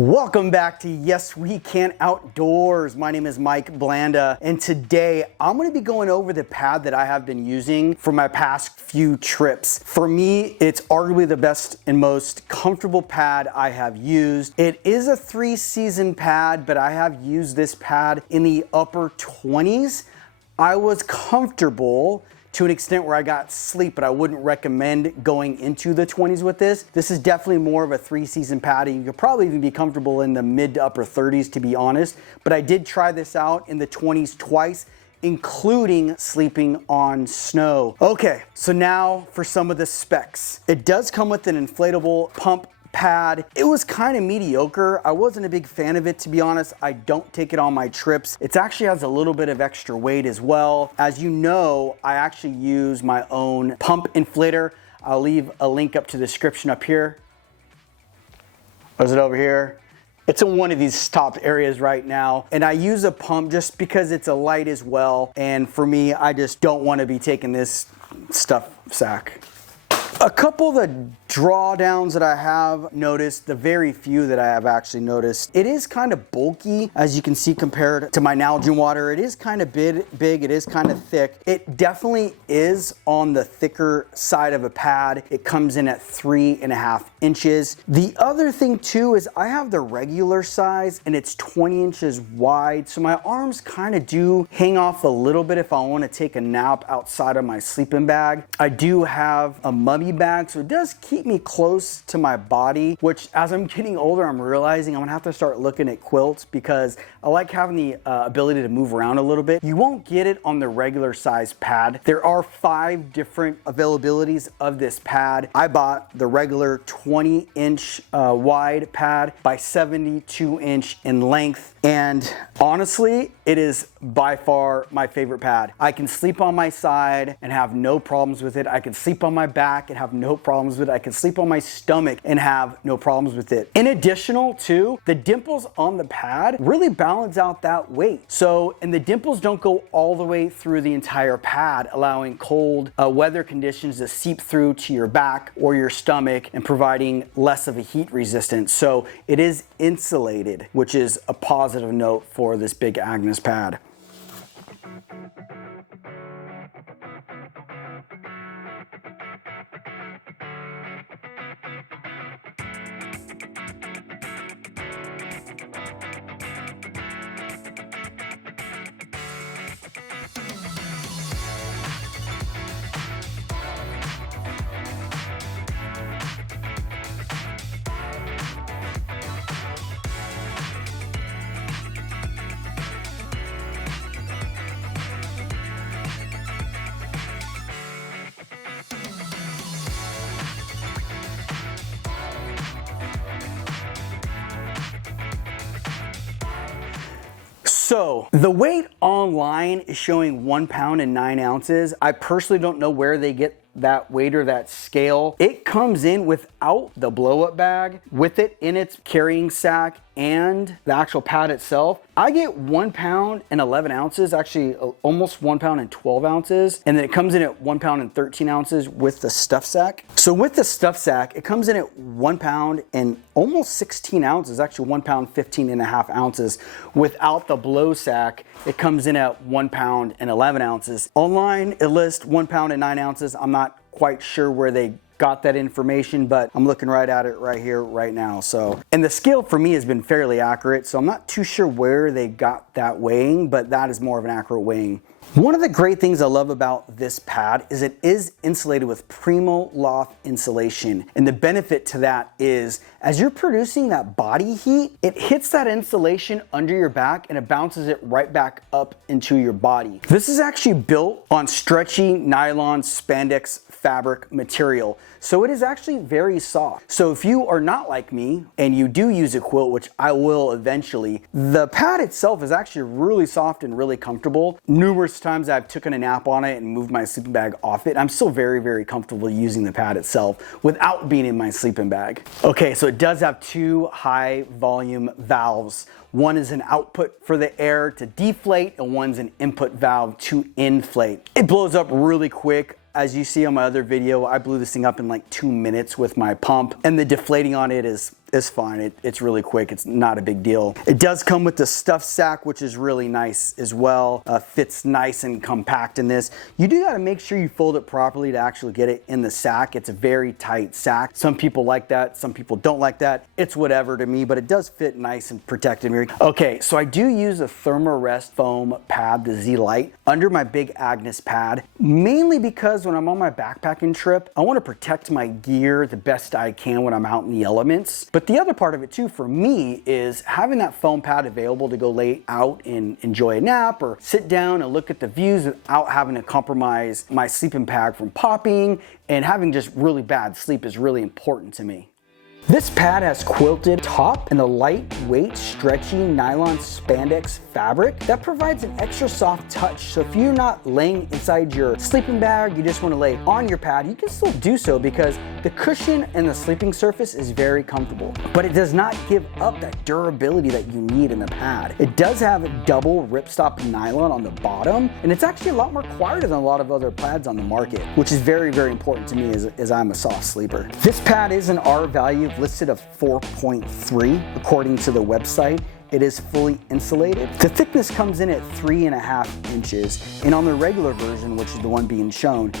Welcome back to Yes We Can Outdoors. My name is Mike Blanda, and today I'm going to be going over the pad that I have been using for my past few trips. For me, it's arguably the best and most comfortable pad I have used. It is a 3-season pad, but I have used this pad in the upper 20s. I was comfortable to an extent where I got sleep, but I wouldn't recommend going into the 20s with this. This is definitely more of a 3-season pad, and you could probably even be comfortable in the mid to upper 30s, to be honest. But I did try this out in the 20s twice, including sleeping on snow. Okay, so now for some of the specs. It does come with an inflatable pump pad. It was kind of mediocre. I wasn't a big fan of it, to be honest. I don't take it on my trips. It actually has a little bit of extra weight as well. As you know, I actually use my own pump inflator. I'll leave a link up to the description up here. Was it over here? It's in one of these top areas right now. And I use a pump just because it's a light as well. And for me, I just don't want to be taking this stuff sack. A couple of the drawdowns that I have noticed, the very few that I have actually noticed, it is kind of bulky, as you can see compared to my Nalgene water. It is kind of big, it is kind of thick. It definitely is on the thicker side of a pad. It comes in at 3.5 inches. The other thing too is I have the regular size and it's 20 inches wide, so my arms kind of do hang off a little bit if I want to take a nap outside of my sleeping bag. I do have a mummy bag, so it does keep me close to my body, which as I'm getting older, I'm realizing I'm gonna have to start looking at quilts because I like having the ability to move around a little bit. You won't get it on the regular size pad. There are 5 different availabilities of this pad. I bought the regular 20-inch wide pad by 72-inch in length, and honestly, it is by far my favorite pad. I can sleep on my side and have no problems with it. I can sleep on my back and have no problems with it. I can sleep on my stomach and have no problems with it. In additional to, the dimples on the pad really balance out that weight. So, and the dimples don't go all the way through the entire pad, allowing cold weather conditions to seep through to your back or your stomach and providing less of a heat resistance. So it is insulated, which is a positive note for this big Agnes pad. So the weight online is showing 1 pound and 9 ounces. I personally don't know where they get that weight or that scale. It comes in without the blow-up bag, with it in its carrying sack and the actual pad itself. I get 1 pound and 11 ounces, actually almost 1 pound and 12 ounces. And then it comes in at 1 pound and 13 ounces with the stuff sack. So with the stuff sack, it comes in at 1 pound and almost 16 ounces, actually 1 pound, 15.5 ounces. Without the blow sack, it comes in at 1 pound and 11 ounces. Online, it lists 1 pound and 9 ounces. I'm not quite sure where they got that information, but I'm looking right at it right here, right now. So, and the scale for me has been fairly accurate, so I'm not too sure where they got that weighing, but that is more of an accurate weighing. One of the great things I love about this pad is it is insulated with PrimoLoft insulation. And the benefit to that is as you're producing that body heat, it hits that insulation under your back and it bounces it right back up into your body. This is actually built on stretchy nylon spandex fabric material. So it is actually very soft. So if you are not like me and you do use a quilt, which I will eventually, the pad itself is actually really soft and really comfortable. Numerous times I've taken a nap on it and moved my sleeping bag off it. I'm still very, very comfortable using the pad itself without being in my sleeping bag. Okay, so it does have 2 high volume valves. One is an output for the air to deflate and one's an input valve to inflate. It blows up really quick. As you see on my other video, I blew this thing up in like 2 minutes with my pump, and the deflating on it is it's fine. It's really quick. It's not a big deal. It does come with the stuff sack, which is really nice as well. Fits nice and compact in this. You do got to make sure you fold it properly to actually get it in the sack. It's a very tight sack. Some people like that. Some people don't like that. It's whatever to me, but it does fit nice and protected me. Okay, so I do use a Thermarest foam pad, the Z Lite, under my big Agnes pad, mainly because when I'm on my backpacking trip, I want to protect my gear the best I can when I'm out in the elements. But the other part of it too for me is having that foam pad available to go lay out and enjoy a nap or sit down and look at the views without having to compromise my sleeping bag from popping, and having just really bad sleep is really important to me. This pad has quilted top and a lightweight, stretchy nylon spandex fabric that provides an extra soft touch. So if you're not laying inside your sleeping bag, you just want to lay on your pad, you can still do so because the cushion and the sleeping surface is very comfortable. But it does not give up that durability that you need in the pad. It does have double ripstop nylon on the bottom, and it's actually a lot more quieter than a lot of other pads on the market, which is very, very important to me as I'm a soft sleeper. This pad is an R value listed of 4.3 according to the website. It is fully insulated. The thickness comes in at 3.5 inches, and on the regular version, which is the one being shown,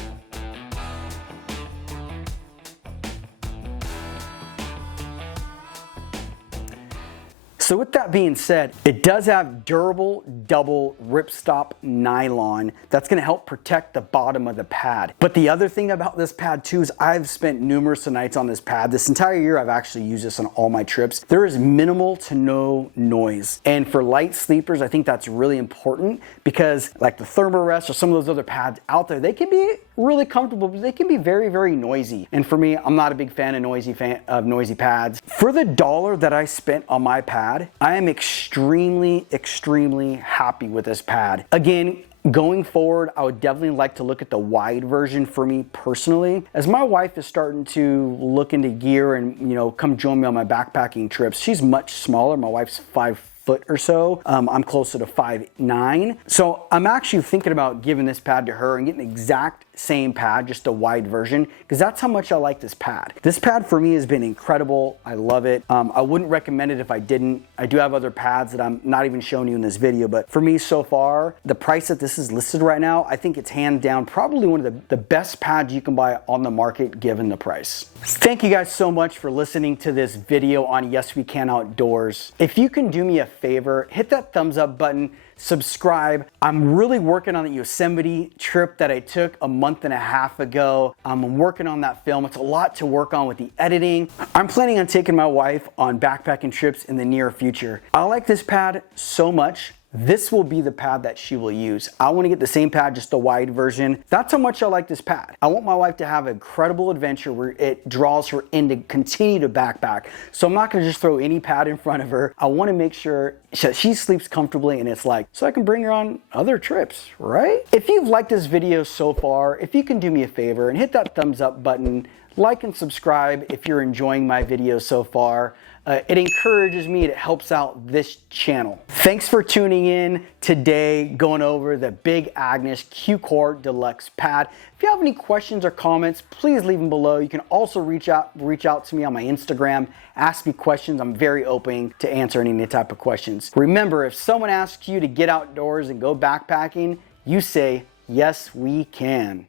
so with that being said, it does have durable double ripstop nylon that's gonna help protect the bottom of the pad. But the other thing about this pad too is I've spent numerous nights on this pad. This entire year I've actually used this on all my trips. There is minimal to no noise. And for light sleepers, I think that's really important because like the Thermarest or some of those other pads out there, they can be really comfortable, but they can be very, very noisy. And for me, I'm not a big fan of noisy pads. For the $1 that I spent on my pad, I am extremely, extremely happy with this pad. Again, going forward, I would definitely like to look at the wide version for me personally. As my wife is starting to look into gear and, you know, come join me on my backpacking trips, she's much smaller. My wife's 5 foot or so. I'm closer to 5'9". So I'm actually thinking about giving this pad to her and getting the exact same pad, just a wide version, because that's how much I like this pad. This pad for me has been incredible. I love it. I wouldn't recommend it if I didn't. I do have other pads that I'm not even showing you in this video, but for me so far, the price that this is listed right now, I think it's hands down probably one of the best pads you can buy on the market given the price. Thank you guys so much for listening to this video on Yes We Can Outdoors. If you can do me a favor, hit that thumbs up button, subscribe. I'm really working on the Yosemite trip that I took a month and a half ago. I'm working on that film. It's a lot to work on with the editing. I'm planning on taking my wife on backpacking trips in the near future. I like this pad so much. This will be the pad that she will use. I want to get the same pad, just the wide version. That's how much I like this pad. I want my wife to have an incredible adventure where it draws her in to continue to backpack. So I'm not going to just throw any pad in front of her. I want to make sure she sleeps comfortably and it's like, so I can bring her on other trips, right? If you've liked this video so far, if you can do me a favor and hit that thumbs up button, like and subscribe if you're enjoying my videos so far. It encourages me, it helps out this channel. Thanks for tuning in today, going over the Big Agnes Q-Core Deluxe pad. If you have any questions or comments, please leave them below. You can also reach out to me on my Instagram, ask me questions. I'm very open to answer any type of questions. Remember, if someone asks you to get outdoors and go backpacking, you say, yes, we can.